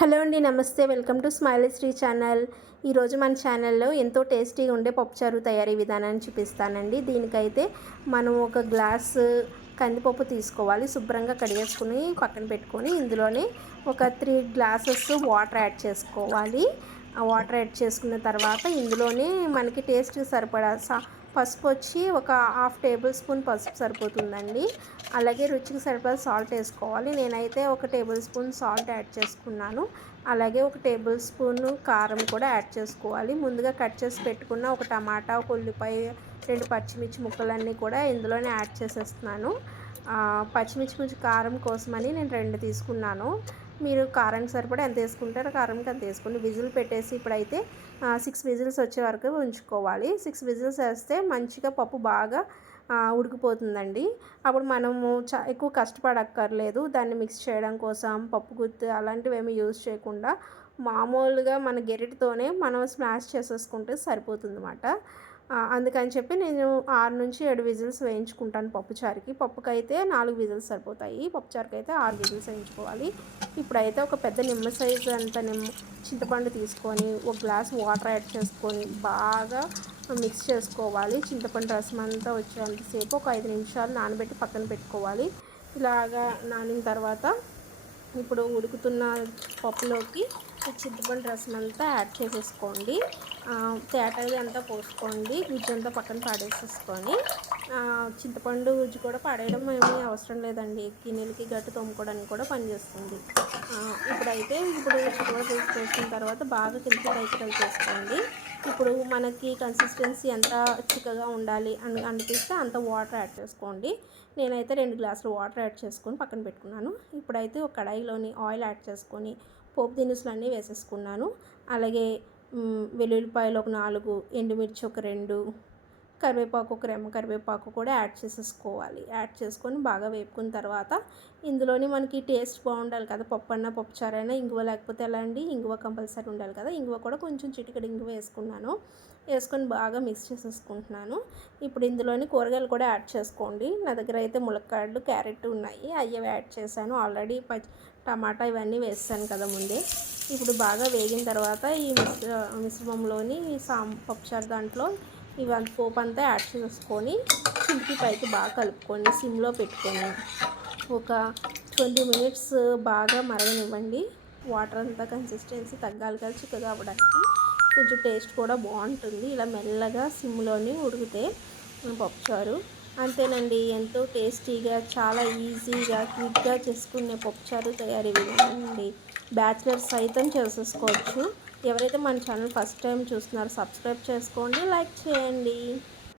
Hello అండి, నమస్తే. Welcome to smiley Sri channel. ఈరోజు మన ఛానల్లో ఎంతో టేస్టీగా ఉండే పప్పుచారు తయారీ విధానాన్ని చూపిస్తానండి. దీనికైతే మనం ఒక గ్లాసు కందిపప్పు తీసుకోవాలి. శుభ్రంగా కడిగేసుకుని పక్కన పెట్టుకొని ఇందులోనే ఒక 3 గ్లాసెస్ వాటర్ యాడ్ చేసుకోవాలి. ఆ వాటర్ యాడ్ చేసుకున్న తర్వాత ఇందులోనే మనకి టేస్ట్కి సరిపడా పసుపు వచ్చి ఒక 1/2 టేబుల్ స్పూన్ పసుపు సరిపోతుందండి. అలాగే రుచికి సరిపడా సాల్ట్ వేసుకోవాలి. నేనైతే 1 టేబుల్ స్పూన్ సాల్ట్ యాడ్ చేసుకున్నాను. అలాగే 1 టేబుల్ స్పూన్ కారం కూడా యాడ్ చేసుకోవాలి. ముందుగా కట్ చేసి పెట్టుకున్న ఒక టమాటా, ఒక ఉల్లిపాయ, 2 పచ్చిమిర్చి ముక్కలన్నీ కూడా ఇందులోనే యాడ్ చేసేస్తున్నాను. పచ్చిమిర్చి కారం కోసమని నేను 2 తీసుకున్నాను. మీరు కారానికి సరిపడా ఎంత వేసుకుంటారో కారంకి అంత వేసుకోండి. విజిల్ పెట్టేసి ఇప్పుడైతే 6 విజిల్స్ వచ్చే వరకు ఉంచుకోవాలి. 6 విజిల్స్ వేస్తే మంచిగా పప్పు బాగా ఉడికిపోతుందండి. అప్పుడు మనము ఎక్కువ కష్టపడక్కర్లేదు. దాన్ని మిక్స్ చేయడం కోసం పప్పు గుత్తి అలాంటివి ఏమీ యూజ్ చేయకుండా మామూలుగా మన గెరిటితోనే మనం స్మాష్ చేసేసుకుంటే సరిపోతుందన్నమాట. అందుకని చెప్పి నేను 6 నుంచి 7 విజిల్స్ వేయించుకుంటాను పప్పుచారుకి. పప్పుకైతే 4 విజిల్స్ సరిపోతాయి. పప్పుచారుకి అయితే 6 విజిల్స్ వేయించుకోవాలి. ఇప్పుడైతే ఒక పెద్ద నిమ్మ సైజు అంత చింతపండు తీసుకొని ఒక గ్లాస్ వాటర్ యాడ్ చేసుకొని బాగా మిక్స్ చేసుకోవాలి. చింతపండు రసం అంతా వచ్చేంతసేపు ఒక 5 నిమిషాలు నానబెట్టి పక్కన పెట్టుకోవాలి. ఇలాగా నానిన తర్వాత ఇప్పుడు ఉడుకుతున్న పప్పులోకి చింతపండు రసం అంతా యాడ్ చేసేసుకోండి. తేటది అంతా పోసుకోండి. గుజ్జు అంతా పక్కన పాడేసేసుకొని చింతపండు గుజ్జు కూడా పాడేయడం ఏమీ అవసరం లేదండి. గిన్నెలకి గట్టి తోముకోవడానికి కూడా పనిచేస్తుంది. ఇప్పుడు చికెన్ వేసుకొచ్చిన తర్వాత బాగా కలిపేసుకోండి. ఇప్పుడు మనకి కన్సిస్టెన్సీ ఎంత చిక్కగా ఉండాలి అని అనిపిస్తే అంత వాటర్ యాడ్ చేసుకోండి. నేనైతే 2 గ్లాసులు వాటర్ యాడ్ చేసుకొని పక్కన పెట్టుకున్నాను. ఇప్పుడైతే ఒక కడాయిలోని ఆయిల్ యాడ్ చేసుకొని పోపు దినుసులన్నీ వేసేసుకున్నాను. అలాగే వెల్లుల్లిపాయలు ఒక 4, ఎండుమిర్చి ఒక 2, కరివేపాకు ఒక రెమ్మ కరివేపాకు కూడా యాడ్ చేసేసుకోవాలి. యాడ్ చేసుకొని బాగా వేపుకున్న తర్వాత ఇందులోని మనకి టేస్ట్ బాగుండాలి కదా, పప్పుచారైనా ఇంగువ లేకపోతే ఎలా అండి, ఇంగువ కంపల్సరీ ఉండాలి కదా. ఇంగువ కూడా కొంచెం చిటికెడు ఇంగువ వేసుకొని బాగా మిక్స్ చేసేసుకుంటున్నాను. ఇప్పుడు ఇందులోని కూరగాయలు కూడా యాడ్ చేసుకోండి. నా దగ్గర అయితే ములక్కాడలు, క్యారెట్ ఉన్నాయి. అవి యాడ్ చేశాను. ఆల్రెడీ టమాటా ఇవన్నీ వేసాను కదా ముందే. ఇప్పుడు బాగా వేగిన తర్వాత ఈ మిశ్రమంలోని పప్పుచారు దాంట్లో ఇవంతా పోపు అంతా యాడ్ చేసుకొని కిందికి పైకి బాగా కలుపుకొని సిమ్లో పెట్టుకొని ఒక 20 మినిట్స్ బాగా మరగనివ్వండి. వాటర్ అంతా కన్సిస్టెన్సీ తగ్గాలి కదా చిక్కగా అవ్వడానికి. కొంచెం టేస్ట్ కూడా బాగుంటుంది ఇలా మెల్లగా సిమ్లోని ఉడికితే పప్పుచారు. అంతేనండి, ఎంతో టేస్టీగా చాలా ఈజీగా క్విక్గా చేసుకునే పప్పుచారు తయారీ విధానం అండి. బ్యాచిలర్స్ సైతం చేసేసుకోవచ్చు. ఎవరైతే మన ఛానల్ ఫస్ట్ టైం చూస్తున్నారో సబ్స్క్రైబ్ చేసుకోండి, లైక్ చేయండి.